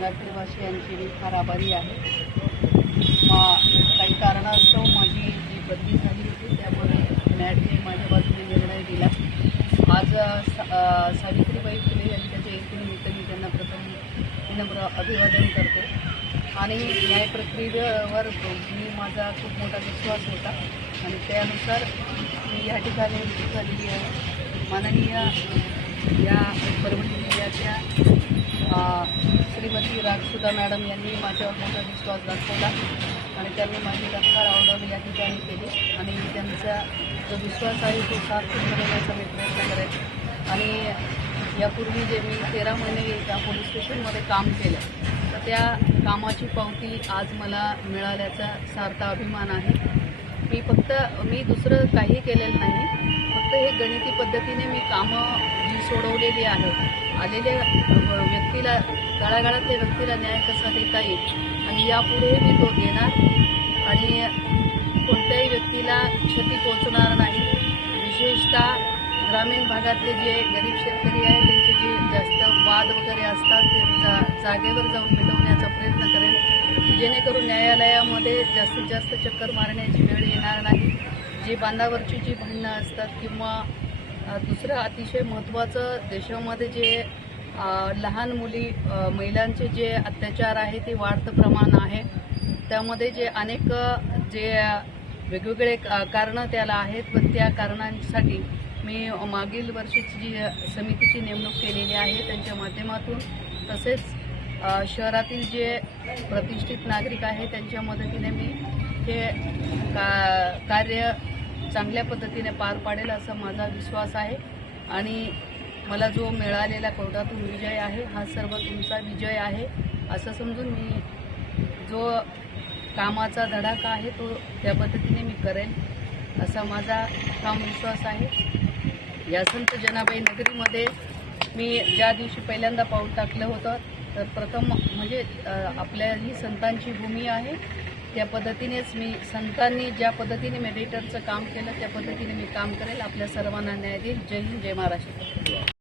नगरवासियांची मी फार आभारी आहे. काही कारणास्तव माझी जी बदली झाली होती त्यामुळे न्यायालयाने माझ्या बाजूने निर्णय दिला. आज सावित्रीबाई फुले यांच्या जयंतीनिमित्त मी त्यांना प्रथम विनम्र अभिवादन करते आणि न्याय प्रक्रियेवर मी माझा खूप मोठा विश्वास होता आणि त्यानुसार मी या ठिकाणी माननीय या परभणी जिल्ह्याच्या श्रीमती राजसुधा मॅडम यांनी माझ्यावर मोठा विश्वास दाखवला आणि त्यांनी माझी तत्काळ ऑर्डर या ठिकाणी केली आणि त्यांचा जो विश्वास आहे तो सार्थ करण्याचा मी प्रयत्न करेन. आणि यापूर्वी जे मी 13 महिने त्या पोलीस स्टेशनमध्ये काम केलं तर त्या कामाची पावती आज मला मिळाल्याचा सार्थ अभिमान आहे. मी दुसरं काही केलेलं नाही, फक्त हे गणिती पद्धतीने मी कामं जी सोडवलेली आहेत आलेल्या व्यक्तीला तळागाळातल्या व्यक्तीला न्याय कसा देता येईल आणि यापुढे मी तो देणार आणि कोणत्याही व्यक्तीला क्षती पोहोचणार नाही. विशेषतः ग्रामीण भागातले जे गरीब शेतकरी आहेत त्यांचे जे जास्त वाद वगैरे असतात ते जागेवर जाऊन मिटवण्याचा प्रयत्न करेन जेणेकरून न्यायालयामध्ये जास्तीत जास्त चक्कर मारण्याची वेळ येणार नाही. जी बांधावरची जी भांडणं असतात किंवा दुसरं अतिशय महत्त्वाचं देशामध्ये जे लहान मुली महिलांचे जे अत्याचार आहे ते वाढतं प्रमाण आहे. त्यामध्ये जे अनेक जे वेगवेगळे कारणं त्याला आहेत पण त्या कारणांसाठी मी मागील वर्षीची जी समितीची नेमणूक केलेली आहे त्यांच्या माध्यमातून तसेच शहरातील जे प्रतिष्ठित नागरिक आहे त्यांच्या मदतीने मी हे कार्य चांगल्या पद्धतीने पार पाडेल असा माझा विश्वास आहे. आणि मला जो मिळालेला कोर्टातून विजय आहे हा सर्व तुमचा विजय आहे असं समजून मी जो कामाचा धडाका आहे तो त्या पद्धतीने मी करेन असा माझा ठाम विश्वास आहे. या संत जनाबाई नगरीमध्ये मी ज्या दिवशी पहिल्यांदा पाऊल टाकलं होतं तर प्रथम म्हणजे आपल्या ही संतांची भूमी आहे त्या पद्धतीनेच मी संतांनी ज्या पद्धतीने मेडिटेटरचं काम केलं त्या पद्धतीने मी काम करेल. आपल्या सर्वांना न्याय देईल. जय हिंद, जय महाराष्ट्र.